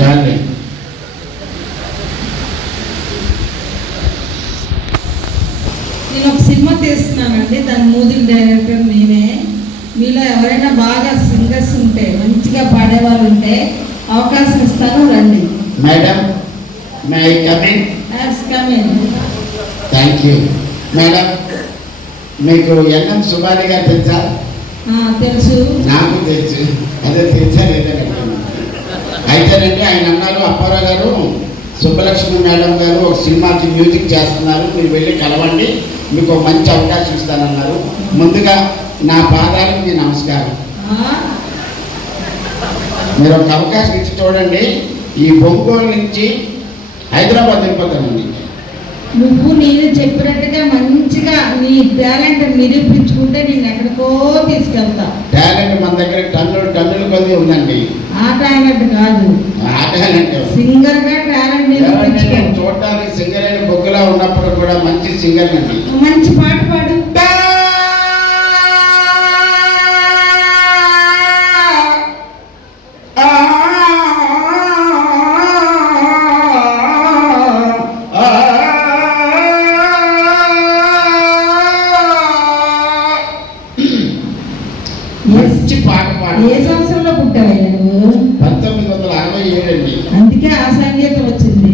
చాలండి. నేను ఒక సినిమా తీస్తున్నానండి, దాని మ్యూజిక్ డైరెక్టర్ నేనే. మీలో ఎవరైనా బాగా సింగర్స్ ఉంటే, మంచిగా పాడేవాళ్ళు ఉంటే అవకాశం ఇస్తాను, రండి. Madam, may I come in? Come in. Thank you. Madam, మీకు ఎన్ఎం సుబ్బాని గారు తెలుసా? తెలుసు. నాకు తెలుసు. అదే తెలుసా లేదండి. అయితేనండి ఆయన అన్నారు, అప్పారావు గారు సుబ్బలక్ష్మి మేడం గారు ఒక సినిమాకి మ్యూజిక్ చేస్తున్నారు, మీరు వెళ్ళి కలవండి, మీకు ఒక మంచి అవకాశం ఇస్తానన్నారు. ముందుగా నా పాదాలకు మీ నమస్కారం. మీరు ఒక అవకాశం ఇచ్చి చూడండి. ఈ ఒంగోలు నుంచి హైదరాబాద్ వెళ్ళిపోతానండి. నువ్వు నేను చెప్పినట్టుగా మంచిగా నీ టాలెంట్ నిరూపించుకుంటే నేను ఎక్కడికో తీసుకెళ్తా. టాలెంట్ మన దగ్గర టన్నులు కొద్ది ఉందండి. ఆ టాలెంట్ కాదు, ఆ టాలెంట్ సింగర్ గా టాలెంట్ నిరూపించుకో. చూడటానికి సింగర్ అయిన బొగ్గులా ఉన్నప్పుడు కూడా మంచి సింగర్ అండి. మంచి పాట పాడు. మంచి పాట పాడు. ఏ సంవత్సరంలో పుట్టావయ్యా నువ్వు? 1967 అండి. అందుకే ఆ సంగీతం వచ్చింది.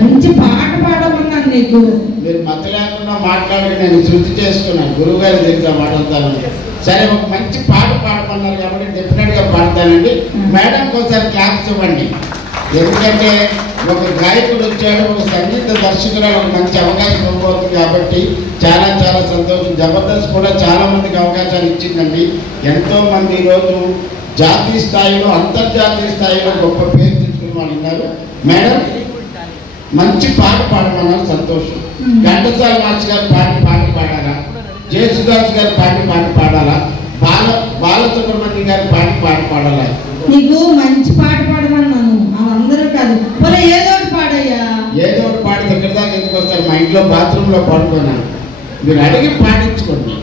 మంచి పాట పాడమన్నాను నీకు. మీరు మధ్య లేకుండా మాట్లాడి నేను శృతి చేసుకున్నాను, గురువు గారి దగ్గర మాట్లాడతాను. సరే, ఒక మంచి పాట పాడమన్నారు కాబట్టి డెఫినెట్ గా పాడతానండి. మేడంకి ఒకసారి క్లాస్ ఇవ్వండి. ఎందుకంటే ఒక గాయకుడు వచ్చాడు, ఒక సంగీత దర్శకురాలు ఒక మంచి అవకాశం ఇవ్వబోతుంది కాబట్టి చాలా చాలా సంతోషం. జబర్దస్త్ కూడా చాలా మందికి అవకాశాలు ఇచ్చిందండి. ఎంతో మంది ఈరోజు జాతీయ స్థాయిలో, అంతర్జాతీయ స్థాయిలో గొప్ప పేరు తెచ్చుకుని వాళ్ళు ఉన్నారు. మేడం, మంచి పాట పాడమన్నారు, సంతోషం. ఘంటసాల మాస్టర్ గారు పాట పాడాలా, జేసుదాస్ గారు పాట పాడాలా, బాలసుబ్రహ్మణ్యం గారు పాట పాడాలా? నీకు మంచి పాట పాడమన్నాను, అందరూ కాదు. ఏదో ఒకటి పాడయ్యా. ఏదో ఒకటి పాడి దగ్గర దాకా ఎందుకు వస్తారు? మా ఇంట్లో బాత్రూమ్ లో పాడుకున్నాను, మీరు అడిగి పాడించుకోండి.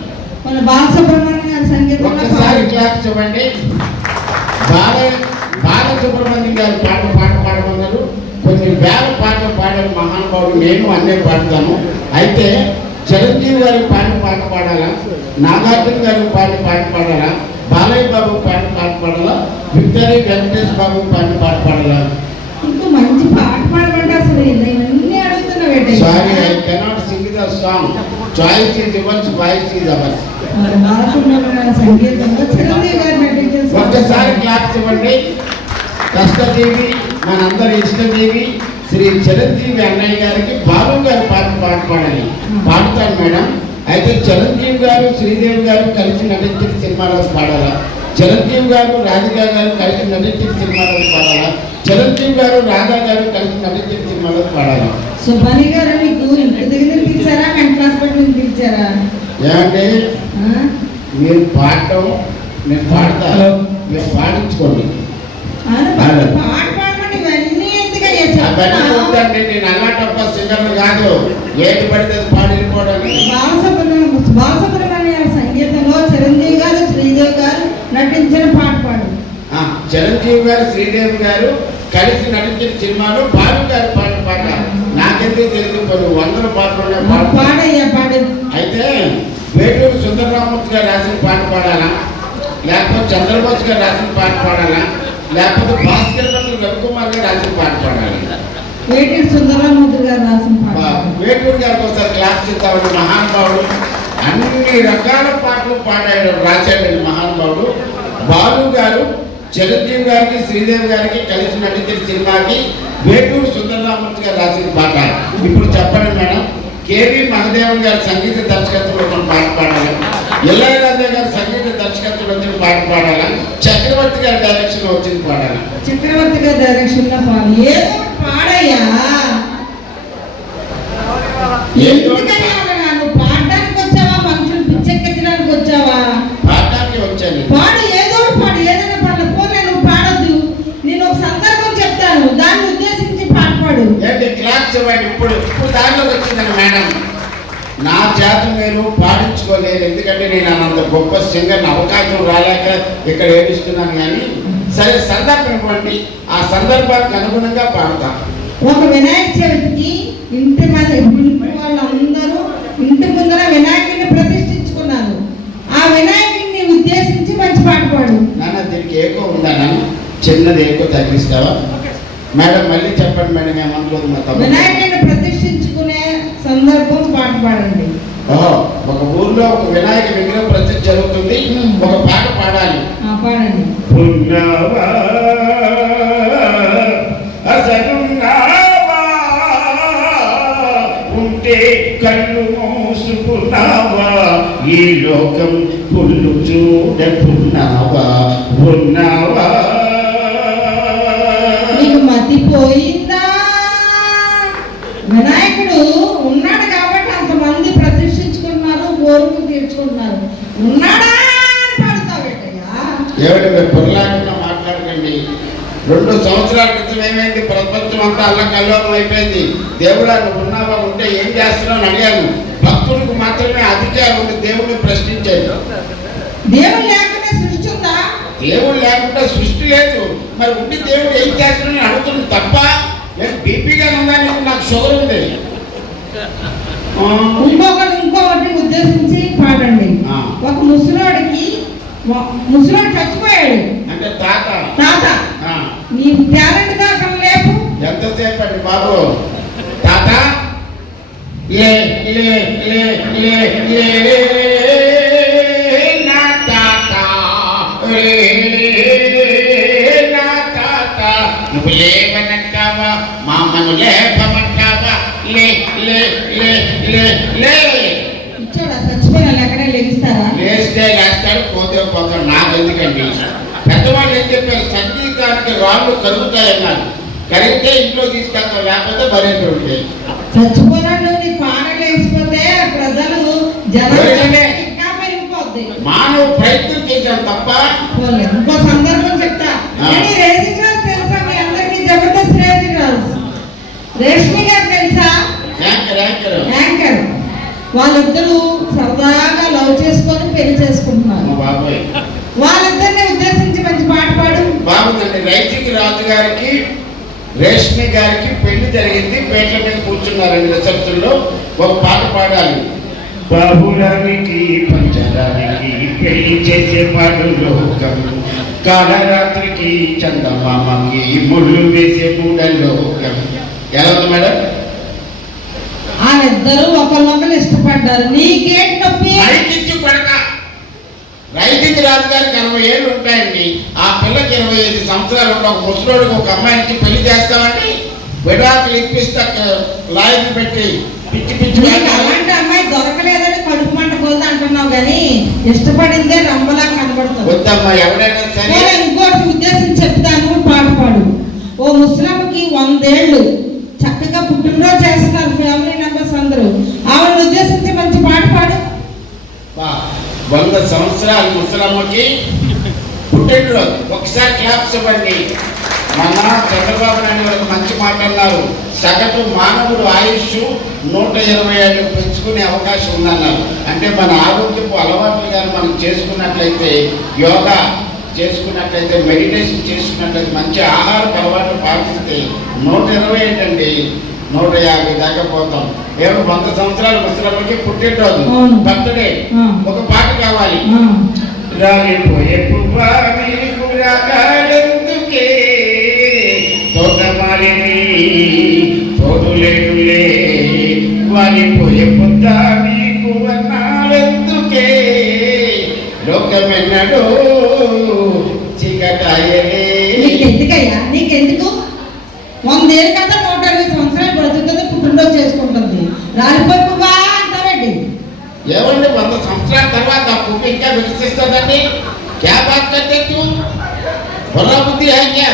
బాలసుబ్రహ్మణ్యం గారి సంగీతం ఒక్కసారి క్లాస్ ఇవ్వండి. బాలసుబ్రహ్మణ్యం గారు పాట పాడమన్నారు. కొన్ని వేల పాటలు పాడారు మహానుభావుడు. నేను అన్నీ పాడతాను. అయితే చిరంజీవి గారి పాట పాడాలా, నాగార్జున గారి పాట పాడాలా, బాలయ్య బాబు పాట పాడాలా, విక్టరీ వెంకటేష్ బాబు పాట పాడాలా? ఇంకా మంచి పాట పాడమంటే అసలు అన్నీ అడుగుతున్నావు. Sorry, I cannot Singh the song. Choice is yours, voice is ours. సంగీతంలో చిరంజీవి గారు నటించారు. ఒక్కసారి క్లాప్స్ ఇవ్వండి. కష్టజీవి, మనందరి ఇష్టజీవి శ్రీ చిరంజీవి అన్నయ్య గారికి బాబు గారు పాట పాడాలి. పాడుతాను మేడం. అయితే చిరంజీవి గారు శ్రీదేవి గారు కలిసి నటించిన సినిమాలో పాడాలా, చిరంజీవి గారు రాధిక గారు కలిసి నటించిన సినిమాలో పాడాలా, చిరంజీవి గారు రాధా గారు కలిసి నటించిన సినిమాలో పాడాలా? సుబ్బాని గారు మీకు ఇంటి దగ్గర పిలిచారా, కంటి హాస్పిటల్ పిలిచారా? ఏమంటే మీరు పాడటం, నేను పాడతా, మీరు పాడించుకోండి. పాట పాడమని ఇవన్నీ ఎందుకయ్యా? నేను అలాంటి సింగర్లు కాదు, ఏది పడితే పాడి వెళ్ళిపోవడానికి. బాలసుబ్రహ్మణ్యం సంగీతంలో చిరంజీవి గారు శ్రీదేవి గారు నటించిన పాట పాడు. చిరంజీవి గారు శ్రీదేవి గారు కలిసి నటించిన సినిమాలో బాలు గారు పాట నాకెందుకు తెలుగు, కొన్ని 100 పాటలు పాడయ్యా పాడు. అయితే వేటూరు సుందరరామూర్తి గారు రాసిన పాట పాడాలా, లేకపోతే చంద్రబోస్ గారు రాసిన పాట పాడాలా, లేకపోతే భాస్కర్ రవికుమార్ గారు రాసిన పాట పాడాలి? వేటూరు సుందరరామూర్తి గారు రాసిన పాట. వేటూరు గారికి ఒకసారి క్లాస్ ఇస్తామని మహానుభావుడు అన్ని రకాల పాటలు పాడాడు, రాశాడండి మహానుభావుడు. బాలు గారు చిరంజీవి గారికి శ్రీదేవి గారికి కలిసి నటించిన సినిమాకి వేటూరు సుందరరామూర్తి గారు రాసిన పాట. ఇప్పుడు చెప్పండి మేడం, కేవీ మహదేవన్ గారి సంగీత దర్శకత్వంలో మనం పాట పాడాలి, ఇళయరాజా గారి సంగీత దర్శకత్వంలో వచ్చిన పాట పాడాలా, చక్రవర్తి గారి డైరెక్షన్ లో వచ్చింది పాడాలి? చక్రవర్తి గారి డైరెక్షన్ లో పాడు. ఏదో పాడయ్యా. నువ్వు పాడడానికి వచ్చావా, మనుషులు పిచ్చెక్కించడానికి వచ్చావా? పాడడానికి వచ్చాను. పాడు, ఏదో పాడు, ఏదైనా పాడు. పోనీ నువ్వు పాడొద్దు, నేను ఒక సందర్భం చెప్తాను, దాన్ని ఉద్దేశించి పాట పాడు. ఏంటి క్లాస్ ఇవ్వండి. ఇప్పుడు దారిలోకి వచ్చిందండి మేడం. నా చేత మీరు పాడించుకోలేరు, ఎందుకంటే నేను అంత గొప్ప సింగర్ అవకాశం రాలేక ఇక్కడ ఏడుస్తున్నాను. కానీ సరే సందర్భం ఇవ్వండి, ఆ సందర్భానికి అనుగుణంగా పాడతాం. ఒక వినాయక చవితికి ఇంటి వాళ్ళందరూ ఇంటి ముందర వినాయకుడిని ప్రతిష్ఠించుకున్నారు. ఆ వినాయకుడిని ఉద్దేశించి మంచి పాట పాడు. నాన్న దీనికి ఏకో ఉందా నాన్న? చిన్నది ఏకో తగ్గిస్తావా మేడం? మళ్ళీ చెప్పండి మేడం, ఏమనుకోదు. వినాయకుడిని ప్రతిష్ఠించుకునే సందర్భం పాట పాడండి. ఓహో, ఒక ఊర్లో ఒక వినాయక విగ్రహం ప్రతిష్ఠ జరుగుతుంది, ఒక పాట పాడాలి. పాడండి. పున్నావా అసలున్నావా, ఉంటే కళ్ళు మూసుకున్నావా, ఈ లోకం కుళ్ళు చూడకున్నావా, ఉన్నావా నీకు మతిపోయిందా? వినాయకుడు ఉన్నాడు కాబట్టి అంతమంది ప్రతిష్ఠించుకున్నారు, కోరికలు తీర్చుకుంటున్నారు. ఉన్నాడా అని పాడుతావేటయ్యా? ఏమిటి మీరు పొరలాకుండా మాట్లాడకండి. 2 సంవత్సరాల క్రితం ఏమైంది? ప్రపంచం అంతా అల్లకల్లోలం అయిపోయింది. దేవుడా నువ్వు ఉన్నావా, ఉంటే ఏం చేస్తున్నావు అని అడిగాను. భక్తుడికి మాత్రమే అధికారం ఉంది దేవుడిని ప్రశ్నించేది. దేవుడు లేకుండా సృష్టి ఉందా? దేవుడు లేకుండా సృష్టి లేదు. మరి ఉండి దేవుడు ఏం చేస్తున్నాడని అడుగుతుంది తప్ప, బీపీగా ఉందా, నీకు నాకు షుగర్ ఉంది. ఇంకొకటి ఉద్దేశించి పాడండి. ఒక ముసలోడు చచ్చిపోయాడు అంటే తాత నీ టాలెంట్ గా అక్కడ లేపు. ఎంతసేపు అండి బాబు? తాత లే లే లే లే లే నా తాత, నా తాత, నువ్వు లేవనంటావా, మా అమ్మను లేపమంటావా, లే లే లే లే లే. ఇచ్చాడా? చచ్చిపోయిన ఎక్కడే లెగిస్తారా? లేస్తే లేస్తాడు, పోతే పోతాడు, నాకు ఎందుకండి? పెద్దవాళ్ళు ఏం చెప్పారు? సంగీతానికి రాళ్ళు కరుగుతాయన్నారు. కరిగితే ఇంట్లో తీసుకెళ్తాం, లేకపోతే బయట ఉంటాయి. చచ్చిపోయినాడు నీ పాన లేచిపోతే ప్రజలు ఇంకా పెరిగిపోద్ది. మానవ ప్రయత్నం చేశాం తప్ప. ఇంకో సందర్భం చెప్తా. రేజింగ్ రాజు తెలుసా మీ అందరికీ? జబర్దస్త్ రేజింగ్ రాజు రేష్మి గారు తెలుసా? యాంకర్. వాళ్ళిద్దరూ సరదాగా లవ్ చేసుకొని పెళ్లి చేసుకుంటున్నారు. వాళ్ళిద్దరిని ఉద్దేశించి మంచి పాట పాడు. బాగుందండి. రైజింగ్ రాజు గారికి రేష్మి గారికి పెళ్లి జరిగింది. పేట్ల మీద కూర్చున్నారండి రిసెప్షన్లో. ఒక పాట పాడాలి. బాబురానికి పంచరానికి పెళ్లి చేసే పాడు లోకం, కాలరాత్రికి చందమామకి ముళ్ళు వేసే మూడలోకం. ఎలా ఉంది మేడం? వాళ్ళిద్దరూ ఒకళ్ళొకరు ఇష్టపడ్డారు. నీకేంటి నొప్పి? రైజింగ్ రాజు గారికి 60 ఏళ్ళు ఉంటాయండి. ఆ పిల్లకి 25 సంవత్సరాలు ఉంటాయి. ఒక ముసలోడికి ఒక అమ్మాయికి పెళ్లి చేస్తామండి, విడాకులు ఇప్పిస్తా లాయర్ని పెట్టి పిచ్చి పిచ్చి. అలాంటి అమ్మాయి దొరకలేదని కడుపు మంట పోతే అంటున్నావు, కానీ ఇష్టపడిందే రంబలా కనబడుతుంది. వద్దమ్మా, ఎవరైనా సరే. ఇంకోటి ఉద్దేశించి చెప్తాను, పాట పాడు. ఓ ముస్లింకి 100 ఏళ్ళు చక్కగా పుట్టినరోజు చేస్తున్నారు ఫ్యామిలీ మెంబర్స్ అందరూ. ఆవిడని ఉద్దేశించి మంచి పాట పాడు. 100 సంవత్సరాలు ముసలమ్మకి పుట్టినరోజు. ఒకసారి క్లాప్స్ ఇవ్వండి. మన చంద్రబాబు నాయుడు గారు మంచి మాట అన్నారు. సగటు మానవుడు ఆయుష్ 120 ఏళ్ళు పెంచుకునే అవకాశం ఉందన్నారు. అంటే మన ఆరోగ్యపు అలవాట్లు కానీ మనం చేసుకున్నట్లయితే, యోగా చేసుకున్నట్లయితే, మెడిటేషన్ చేసుకున్నట్లయితే, మంచి ఆహారపు అలవాట్లు పాటిస్తే 120 ఏంటండి, 150 దాకా పోతాం. 100 సంవత్సరాలు ముసలమ్మకి పుట్టినరోజు, బర్త్డే. ఒక పాట కావాలి. రాలిపోయే పువ్వా నీకు రాగాలెందుకే, తోటమాలిని తోడులేనులే, వాలిపోయే పొద్దా నీకు వర్ణాలెందుకే, లోకమెన్నడో చీకటాయలే. నీకెందుకయ్యా? నీకెందుకు? 100 ఏళ్ళ కదా 120 సంవత్సరాలు బ్రతుకుతుంది, పుట్టినరోజు చేసుకుంటుంది. రాలిపోయి పువ్వా అంటారండి. ఏమండి 100 సంవత్సరాల తర్వాత ఆ పువ్వు ఇంకా వికసిస్తుందండి. క్యా బాత్ కర్తే తూ? బుర్రా బుద్ధి హై క్యా?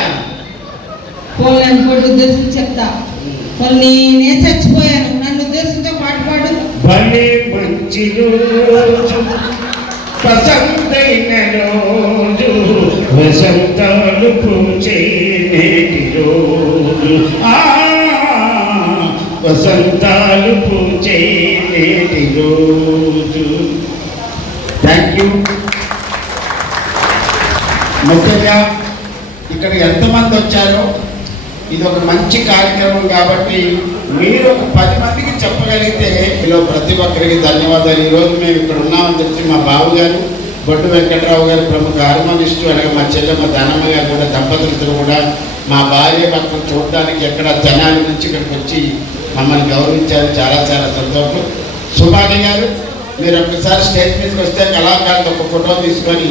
ఇంకోటి ఉద్దేశించి చెప్తా. నేనే చచ్చిపోయాను, నన్ను ఉద్దేశంతో పాట పాడు. భలే మంచి రోజు, పసందైన రోజు, వసంతాలు పూచే నేటి రోజు, వసంతాలు పూచే నేటి రోజు. Thank you. ముఖ్యంగా ఇక్కడ ఎంతమంది వచ్చారో ఇది ఒక మంచి కార్యక్రమం కాబట్టి మీరు ఒక 10 మందికి చెప్పగలిగితే ఇలా ప్రతి ఒక్కరికి ధన్యవాదాలు. ఈరోజు మేము ఇక్కడ ఉన్నామని చెప్పి మా బాబు గారు బొడ్డు వెంకట్రావు గారు ప్రముఖ హార్మోనిస్టు, అలాగే మా చెల్లెమ్మ ధనమ్మ గారు కూడా దంపతులతో కూడా మా భార్య భర్తలు చూడడానికి ఎక్కడ తెనాలి నుంచి ఇక్కడికి వచ్చి మమ్మల్ని గౌరవించారు. చాలా చాలా సంతోషం. సుభాని గారు మీరు ఒక్కసారి స్టేజ్ మీదకి వస్తే కళాకారులు ఒక ఫోటో తీసుకొని